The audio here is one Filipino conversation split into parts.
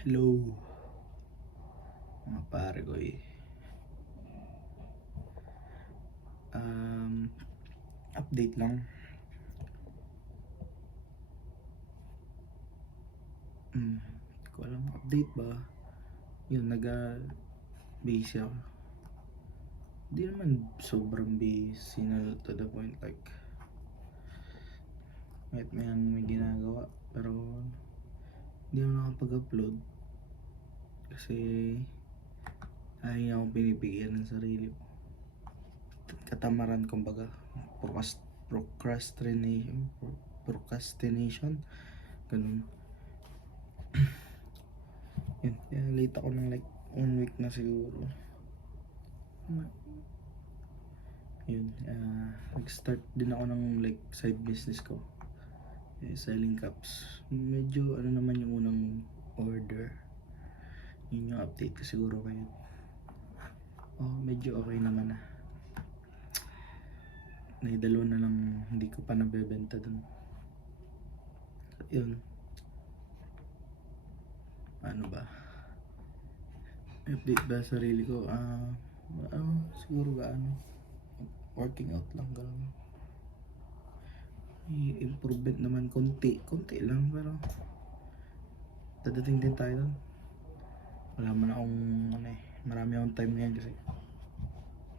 Hello, mga pare ko eh. Um, Update lang. Hindi ko alam, update ba? Yun, busy ako. Di naman sobrang busy na to the point like kahit may ginagawa. Pero hindi ako nakapag-upload kasi ayaw akong pinipigilan ng sarili ko. Katamaran kumbaga. Procrastination. Procrastination. Ganun. Yun, kaya late ako ng like 1 week na siguro. Yun, nag-start din ako ng like side business ko, selling cups. Medyo ano naman yung unang order. Yun yung update ko siguro kayo. Medyo okay naman na. Naidalo na lang hindi ko pa nabebenta dun. Yun, ano ba, update ba sa sarili ko? Siguro working out lang, gano'n. May improvement naman, konti lang, pero dadating din tayo doon. Wala man akong marami akong time ngayon kasi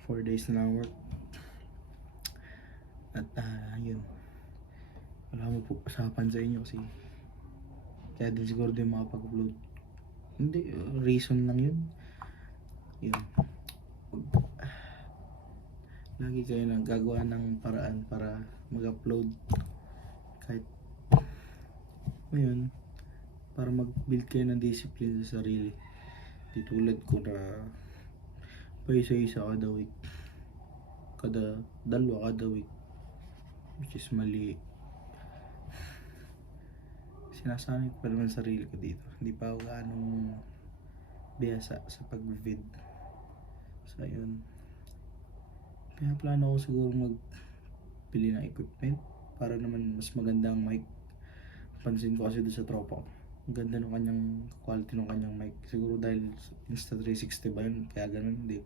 4 days na lang work. At yun, wala mo po usapan sa inyo kasi kaya din siguro din makapag-upload. Hindi, reason lang yun. Yun, lagi kayo nang gagawa ng paraan para mag-upload kahit ngayon, para mag-build kayo ng discipline sa sarili. Di tulad ko na pa isa-isa kada week, dalawa kada week, which is mali. Sinasanay ko pa naman sarili ko dito, hindi pa ako ganong biyasa sa pag-vid. So yun, kaya plano ko siguro magbili ng equipment para naman mas maganda ang mic. Pansin ko kasi doon sa tropa ko, ang ganda ng kanyang quality ng kanyang mic. Siguro dahil Insta360 ba yun, kaya ganun, hindi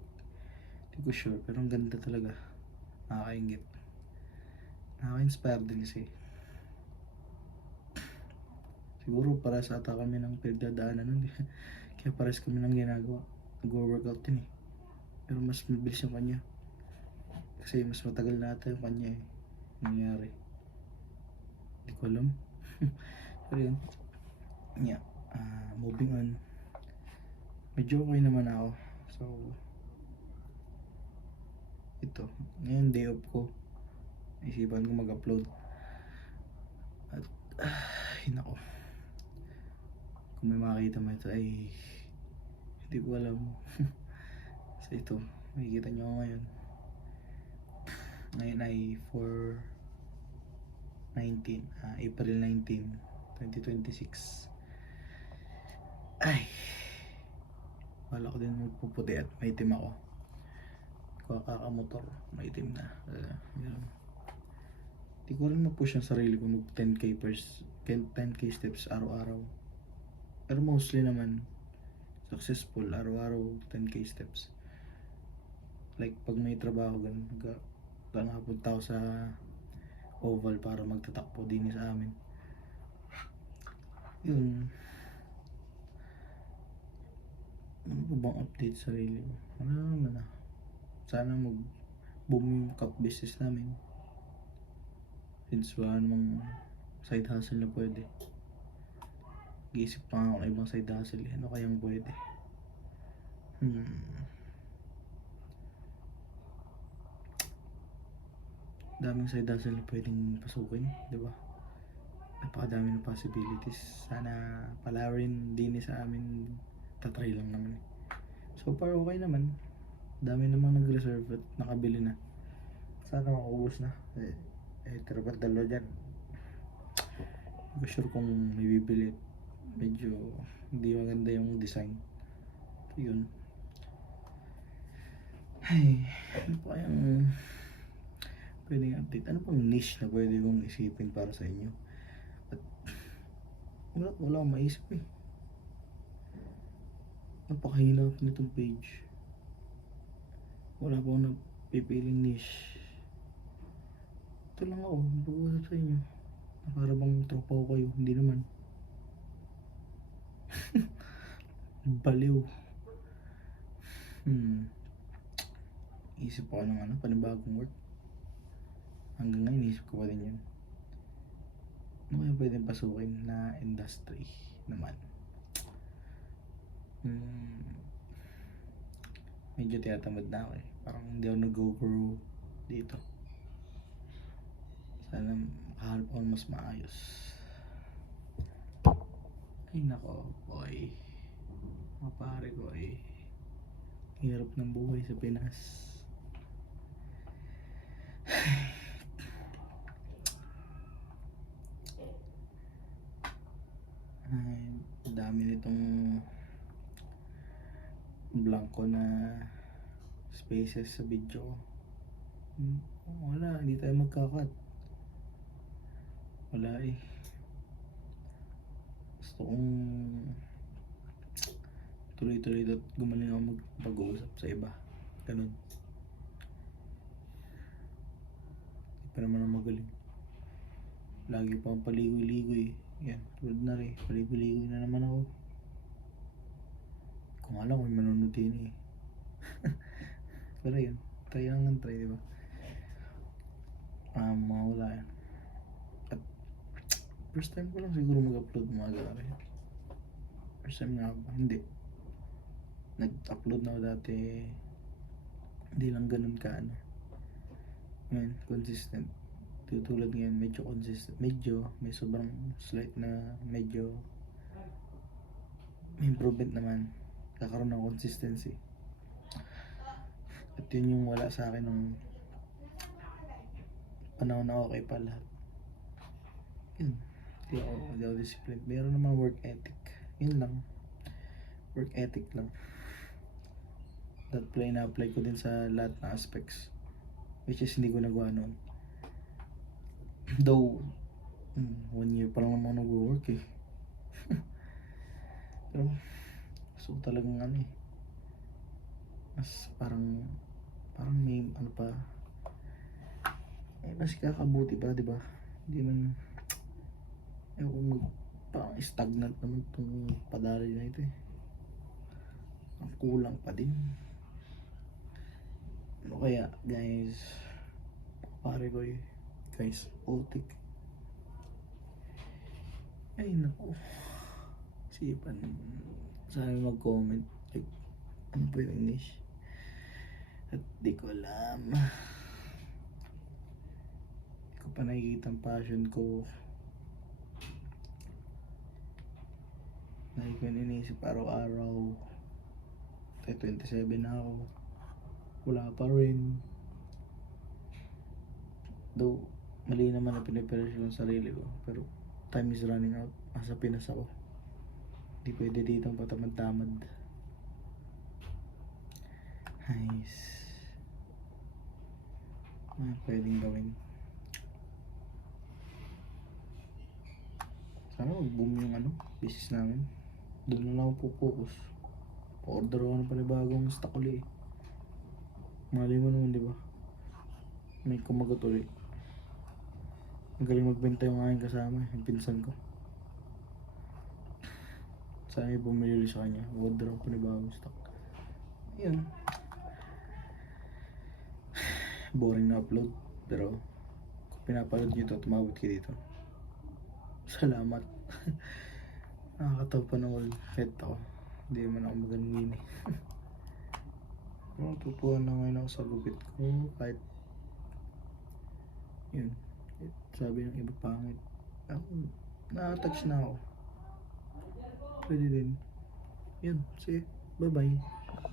ko sure, pero ang ganda talaga. Nakakaingit, nakaka-inspire din kasi. Siguro para sa ata kami ng pinagdadaanan nun. Kaya pares kami ng ginagawa. Nag-workout din eh. Pero mas mabilis yung kanya. Kasi mas matagal na ata yung kanya eh. Nangyari. Hindi ko alam. Pero yun. Yeah. Moving on. Medyo okay naman ako. So, ito. Ngayon day off ko. Isipan ko mag-upload. At, nako. Kung may makakita mo ito ay hindi ko alam. So ito, makikita nyo ako ngayon. Ngayon ay April 19, 2026. Ay, wala ko din magpuputi at maitim ako. Kakamotor, maitim na. Di ko rin ma-push ang sarili ko mag 10k steps araw-araw. Pero mostly naman successful araw-araw 10k steps. Like pag may trabaho ganun, napunta ako sa oval para magtatakbo din sa amin. Yun. Ano ba bang update sa sarili ko? Wala naman na. Sana mag-boom yung cup business namin. Since wala namang side hustle na pwede. Nag-iisip pa ako ng ibang side hustle. Ano kayang pwede? Daming side hustle na pwedeng pasukin, di ba? Napakadami ng possibilities. Sana pala rin din sa amin. Tatry lang naman eh. So far okay naman. Dami namang nag-reserve at nakabili na. Sana makaubos na. Tirapat dalawa dyan. Hindi ko sure kung may bibili. Medyo hindi maganda yung design. Yun. Ay, ano pa yung pwedeng update? Ano pang niche na pwede kong isipin para sa inyo? At wala akong maisip eh. napakahina pa nitong page. Wala pa akong napipiling niche. Ito lang ako, mag-uusap sa inyo. Na para bang tropa ko kayo, hindi naman. Baliw. Isip ako ng panibagong work. Hanggang ngayon, isip ko pa din yun. Ano kaya pwedeng pasukin na industry naman? Medyo tinatamad na ako eh. Parang hindi ako nag-grow dito. Sana makahanap ako ng mas maayos. Ay nako, boy. Mga pare ko eh. Hirap ng buhay sa Pinas. Ay, dami nitong blanco na spaces sa video. Wala, hindi tayo magkakat. Wala eh. Gusto kong tuloy-tuloy at gumaling ako magpag-uusap sa iba. Ganun. Hindi pa naman ako magaling. Lagi pa akong paligoy-ligoy. Yan, tulad na rin. Paligoy-ligoy na naman ako. Kung alam ko yung manunod din eh. Pero yun, try lang ng try, diba? Mawala yan. At first time ko lang siguro mag-upload mga gari. First time nga ba? Hindi. Nag-upload na ako dati. Hindi lang ganun ka ngayon, consistent. Tutulad ngayon, medyo consistent. Medyo, may sobrang slight na medyo may improvement naman. Kakaroon ng consistency. At yun yung wala sa akin ng panahon na okay pa lahat. Yun. Hindi ako disciplined. Meron naman work ethic. Yun lang. Work ethic lang. That na-apply ko din sa lahat ng aspects. Which is hindi ko nagawa noon. Though, 1 year pa lang naman nag-work eh. Pero, so talagang mas parang may pa mas kakabuti pa, diba? Hindi man parang stagnant naman itong padali na ito eh. Ang kulang pa din. Ano kaya guys, pare ko eh, guys, ultik. Ay naku, sipan sana mag-comment like, ano po yung niche. At di ko alam. Di ko pa nakikita ang passion ko. Lagi ko iniisip araw-araw. 27 na ako. Wala pa rin. Though, mali naman na pinipresyong ng sarili ko. Pero, time is running out. Nasa Pinas ako. Di pwede dito ang patamad-tamad. Nice. Pwedeng gawin. Sana mag-boom yung business namin. Doon na lang ako focus. Order ako ng panibagong stock ulit. Mali mo naman, diba? May kumagot ulit. Magaling magbenta yung aking kasama, yung pinsan ko. Sana may bumili ulit sa kanya. Order ako panibagong stock. Yun. Boring na upload. Pero kung pinapanood nyo ito, tumabot kayo dito. Salamat. Nakakatawa pa ng all head ako. Hindi naman ako magaling eh. Natutuwa na ngayon ako sa gupit ko. Kahit yun, sabi ng iba pangit. Ako, na-touch na ako. Pwede din. Yun, sige. Bye bye.